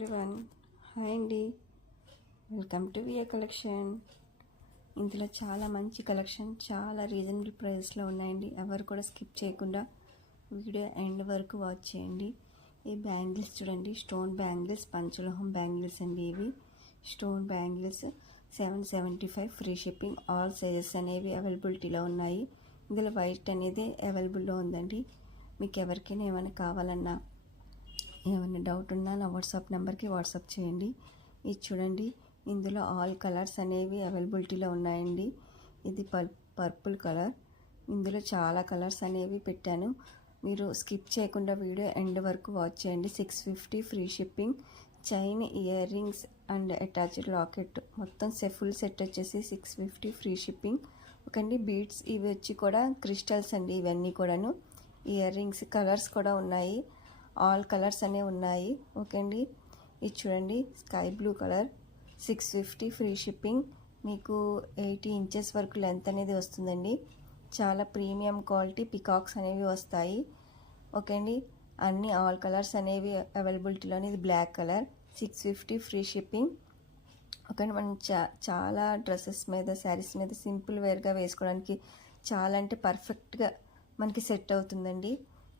Everyone, hi అండి. Welcome to wear collection. ఇందులో చాలా మంచి కలెక్షన్, చాలా రీజనబుల్ ప్రైస్లో ఉన్నాయండి. ఎవరు కూడా స్కిప్ చేయకుండా వీడియో ఎండ్ వరకు వాచ్ చేయండి. ఈ బ్యాంగిల్స్ చూడండి, స్టోన్ బ్యాంగిల్స్, పంచలోహం బ్యాంగిల్స్ అండి. ఇవి stone bangles 775 free shipping. All sizes అనేవి అవైలబిలిటీలో ఉన్నాయి. ఇందులో వైట్ అనేది అవైలబుల్లో ఉందండి. మీకు ఎవరికైనా ఏమైనా కావాలన్నా, ఏమైనా డౌట్ ఉన్నా నా వాట్సాప్ నెంబర్కి వాట్సాప్ చేయండి. ఇది చూడండి, ఇందులో ఆల్ కలర్స్ అనేవి అవైలబిలిటీలో ఉన్నాయండి. ఇది పర్పుల్ కలర్. ఇందులో చాలా కలర్స్ అనేవి పెట్టాను. మీరు స్కిప్ చేయకుండా వీడియో ఎండ్ వరకు వాచ్ చేయండి. 650 free shipping. Chain, ear rings and attached locket మొత్తం ఫుల్ సెట్ వచ్చేసి 650 ఫ్రీ షిప్పింగ్. ఒకండి బీడ్స్ ఇవి వచ్చి కూడా క్రిస్టల్స్ అండి. ఇవన్నీ కూడాను ఇయర్ రింగ్స్ కలర్స్ కూడా ఉన్నాయి. ఆల్ కలర్స్ అనేవి ఉన్నాయి. ఓకే అండి, ఇది చూడండి, sky blue colour 650 free shipping. మీకు 80 ఇంచెస్ వరకు లెంత్ అనేది వస్తుందండి. చాలా ప్రీమియం క్వాలిటీ పికాక్స్ అనేవి వస్తాయి. ఓకే అండి, అన్ని ఆల్ కలర్స్ అనేవి అవైలబిలిటీలోని. ఇది black colour 650 free shipping. Okay అండి, మనం చాలా డ్రెస్సెస్ మీద, శారీస్ మీద సింపుల్ వేర్గా వేసుకోవడానికి చాలా అంటే పర్ఫెక్ట్గా మనకి సెట్ అవుతుందండి.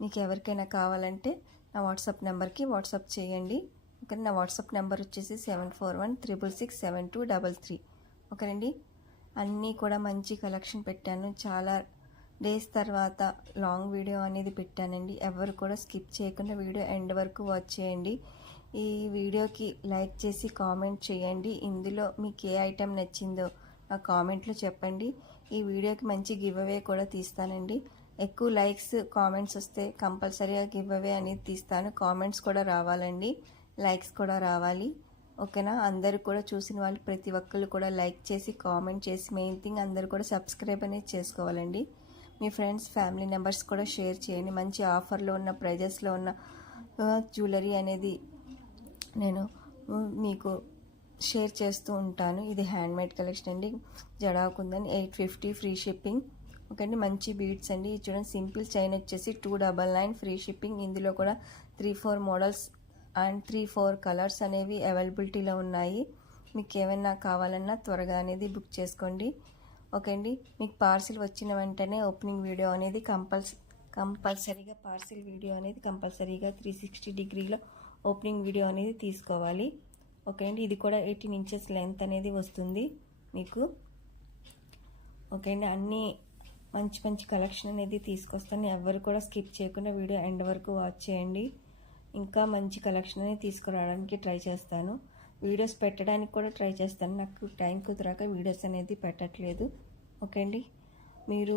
మీకు ఎవరికైనా కావాలంటే నా వాట్సాప్ నెంబర్కి వాట్సాప్ చేయండి. ఓకే, నా వాట్సాప్ నెంబర్ వచ్చేసి 7416672233. ఓకేనండి, అన్నీ కూడా మంచి కలెక్షన్ పెట్టాను. చాలా డేస్ తర్వాత లాంగ్ వీడియో అనేది పెట్టానండి. ఎవరు కూడా స్కిప్ చేయకుండా వీడియో ఎండ్ వరకు వాచ్ చేయండి. ఈ వీడియోకి లైక్ చేసి కామెంట్ చేయండి. ఇందులో మీకు ఏ ఐటెం నచ్చిందో నా కామెంట్లో చెప్పండి. ఈ వీడియోకి మంచి గివ్ అవే కూడా తీస్తానండి. ఎక్కువ లైక్స్, కామెంట్స్ వస్తే కంపల్సరీగా గివ్ అవే అనేది తీస్తాను. కామెంట్స్ కూడా రావాలండి, లైక్స్ కూడా రావాలి. ఓకేనా, అందరూ కూడా చూసిన వాళ్ళు ప్రతి ఒక్కరు కూడా లైక్ చేసి కామెంట్ చేసి, మెయిన్ థింగ్ అందరూ కూడా సబ్స్క్రైబ్ అనేది చేసుకోవాలండి. మీ ఫ్రెండ్స్, ఫ్యామిలీ మెంబర్స్ కూడా షేర్ చేయండి. మంచి ఆఫర్లో ఉన్న, ప్రైజెస్లో ఉన్న జ్యువెలరీ అనేది నేను మీకు షేర్ చేస్తూ ఉంటాను. ఇది హ్యాండ్మేడ్ కలెక్షన్ అండి. జడాకుందని 850 ఫ్రీ షిప్పింగ్. ఓకే అండి, మంచి బీడ్స్ అండి. చూడండి, సింపుల్ చైన్ వచ్చేసి 299 ఫ్రీ షిప్పింగ్. ఇందులో కూడా 3-4 మోడల్స్ అండ్ 3-4 కలర్స్ అనేవి అవైలబిలిటీలో ఉన్నాయి. మీకు ఏమైనా కావాలన్నా త్వరగా అనేది బుక్ చేసుకోండి. ఓకే అండి, మీకు పార్సిల్ వచ్చిన వెంటనే ఓపెనింగ్ వీడియో అనేది కంపల్సరీగా పార్సిల్ వీడియో అనేది కంపల్సరీగా 360 డిగ్రీలో ఓపెనింగ్ వీడియో అనేది తీసుకోవాలి. ఓకే అండి, ఇది కూడా 18 ఇంచెస్ లెంత్ అనేది వస్తుంది మీకు. ఓకే అండి, అన్నీ మంచి మంచి కలెక్షన్ అనేది తీసుకొస్తాను. ఎవరు కూడా స్కిప్ చేయకుండా వీడియో ఎండ్ వరకు వాచ్ చేయండి. ఇంకా మంచి కలెక్షన్ అనేది తీసుకురావడానికి ట్రై చేస్తాను. వీడియోస్ పెట్టడానికి కూడా ట్రై చేస్తాను. నాకు టైం కుదరాక వీడియోస్ అనేది పెట్టట్లేదు. ఓకే అండి, మీరు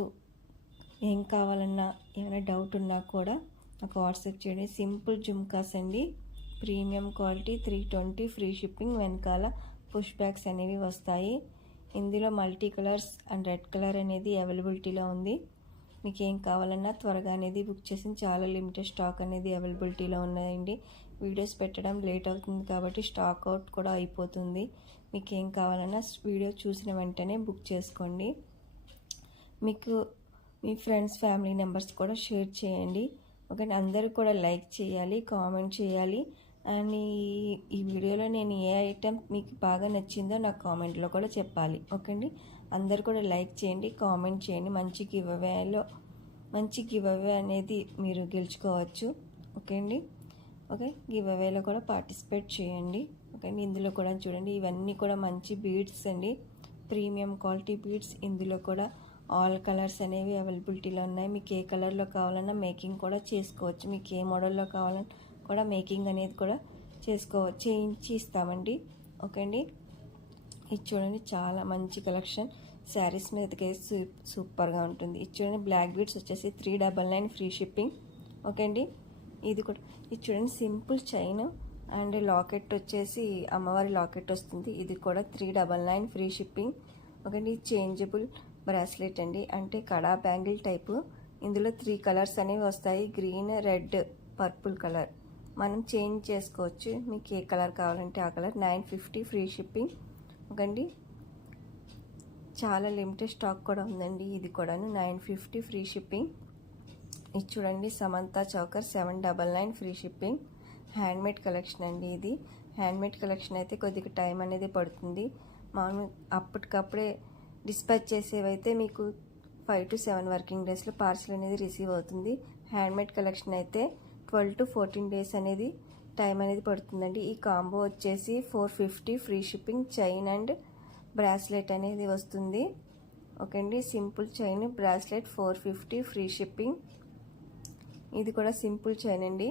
ఏం కావాలన్నా, ఏమైనా డౌట్ ఉన్నా కూడా నాకు వాట్సాప్ చేయండి. సింపుల్ జుమ్కాస్ అండి, ప్రీమియం క్వాలిటీ 320 ఫ్రీ షిప్పింగ్. వెనకాల పుష్ బ్యాగ్స్ అనేవి వస్తాయి. ఇందులో multi colours and red colour అనేది అవైలబిలిటీలో ఉంది. మీకు ఏం కావాలన్నా త్వరగా అనేది బుక్ చేసి, చాలా లిమిటెడ్ స్టాక్ అనేది అవైలబిలిటీలో ఉన్నాయండి. వీడియోస్ పెట్టడం లేట్ అవుతుంది కాబట్టి స్టాక్ అవుట్ కూడా అయిపోతుంది. మీకు ఏం కావాలన్నా వీడియో చూసిన వెంటనే బుక్ చేసుకోండి. మీకు మీ ఫ్రెండ్స్, ఫ్యామిలీ మెంబర్స్ కూడా షేర్ చేయండి. ఓకే, అందరూ కూడా లైక్ చేయాలి, కామెంట్ చేయాలి. అండ్ ఈ వీడియోలో నేను ఏ ఐటెం మీకు బాగా నచ్చిందో నాకు కామెంట్లో కూడా చెప్పాలి. ఓకే అండి, అందరు కూడా లైక్ చేయండి, కామెంట్ చేయండి. మంచి గివ్ అవే అనేది మీరు గెలుచుకోవచ్చు. ఓకే అండి, ఓకే, గివ్ అవేలో కూడా పార్టిసిపేట్ చేయండి. ఓకే అండి, ఇందులో కూడా చూడండి, ఇవన్నీ కూడా మంచి బీడ్స్ అండి, ప్రీమియం క్వాలిటీ బీడ్స్. ఇందులో కూడా ఆల్ కలర్స్ అనేవి అవైలబిలిటీలో ఉన్నాయి. మీకు ఏ కలర్లో కావాలన్నా మేకింగ్ కూడా చేసుకోవచ్చు. మీకు ఏ మోడల్లో కావాలన్నా కూడా మేకింగ్ అనేది కూడా చేయించి ఇస్తామండి. ఓకే అండి, ఇది చూడండి, చాలా మంచి కలెక్షన్. శారీస్ మీదకి సూపర్గా ఉంటుంది. ఇది చూడండి, బ్లాక్ బీడ్స్ వచ్చేసి 399 ఫ్రీ షిప్పింగ్. ఓకే అండి, ఇది చూడండి, సింపుల్ చైన్ అండ్ లాకెట్ వచ్చేసి అమ్మవారి లాకెట్ వస్తుంది. ఇది కూడా 399 ఫ్రీ షిప్పింగ్. ఓకే అండి, చేంజబుల్ బ్రాస్లెట్ అండి, అంటే కడా బ్యాంగిల్ టైపు. ఇందులో 3 కలర్స్ అనేవి వస్తాయి, గ్రీన్, రెడ్, పర్పుల్ కలర్. మనం చేంజ్ చేసుకోవచ్చు. మీకు ఏ కలర్ కావాలంటే ఆ కలర్. 950 free shipping. ఓకండి, చాలా లిమిటెడ్ స్టాక్ కూడా ఉందండి. ఇది కూడాను 950 ఫ్రీ షిప్పింగ్. ఇది చూడండి, Samantha choker 799 free shipping. Handmade collection అండి. ఇది హ్యాండ్మేడ్ కలెక్షన్ అయితే కొద్దిగా టైం అనేది పడుతుంది. మామూలు అప్పటికప్పుడే డిస్పాచ్ చేసేవైతే మీకు 5 to 7 వర్కింగ్ డేస్లో పార్సల్ అనేది రిసీవ్ అవుతుంది. హ్యాండ్మేడ్ కలెక్షన్ అయితే 12 to 14 డేస్ అనేది టైం అనేది పడుతుందండి. ఈ కాంబో వచ్చేసి 450 free shipping, chain and bracelet అనేది వస్తుంది. ఓకే అండి, simple chain bracelet 450 free shipping. ఇది కూడా సింపుల్ చైన్ అండి.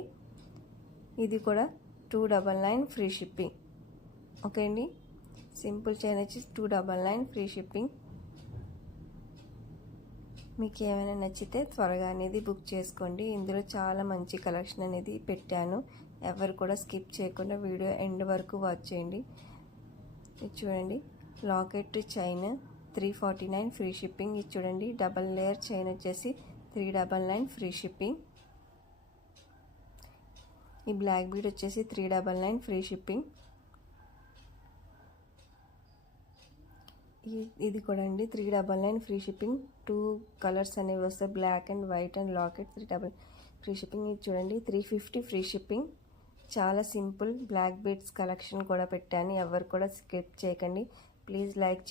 ఇది కూడా 299 ఫ్రీ షిప్పింగ్. ఓకే అండి, సింపుల్ చైన్ వచ్చి 299 ఫ్రీ షిప్పింగ్. మీకు ఏమైనా నచ్చితే త్వరగా అనేది బుక్ చేసుకోండి. ఇందులో చాలా మంచి కలెక్షన్ అనేది పెట్టాను. ఎవరు కూడా స్కిప్ చేయకుండా వీడియో ఎండ్ వరకు వాచ్ చేయండి. ఇది చూడండి, లాకెట్ చైన్ 349 ఫ్రీ షిప్పింగ్. ఇది చూడండి, డబల్ లేయర్ చైన్ వచ్చేసి 399 ఫ్రీ షిప్పింగ్. ఈ బ్లాక్ బీడ్ వచ్చేసి 399 ఫ్రీ షిప్పింగ్. ఇది కూడా అండి 399 ఫ్రీ షిప్పింగ్. 2 కలర్స్ అనేవి వస్తాయి, black and white and locket 399 free shipping. ఇది చూడండి 350 ఫ్రీ షిప్పింగ్. చాలా సింపుల్ బ్లాక్ బీడ్స్ కలెక్షన్ కూడా పెట్టాను. ఎవరు కూడా స్కిప్ చేయకండి. ప్లీజ్ లైక్ చేయండి.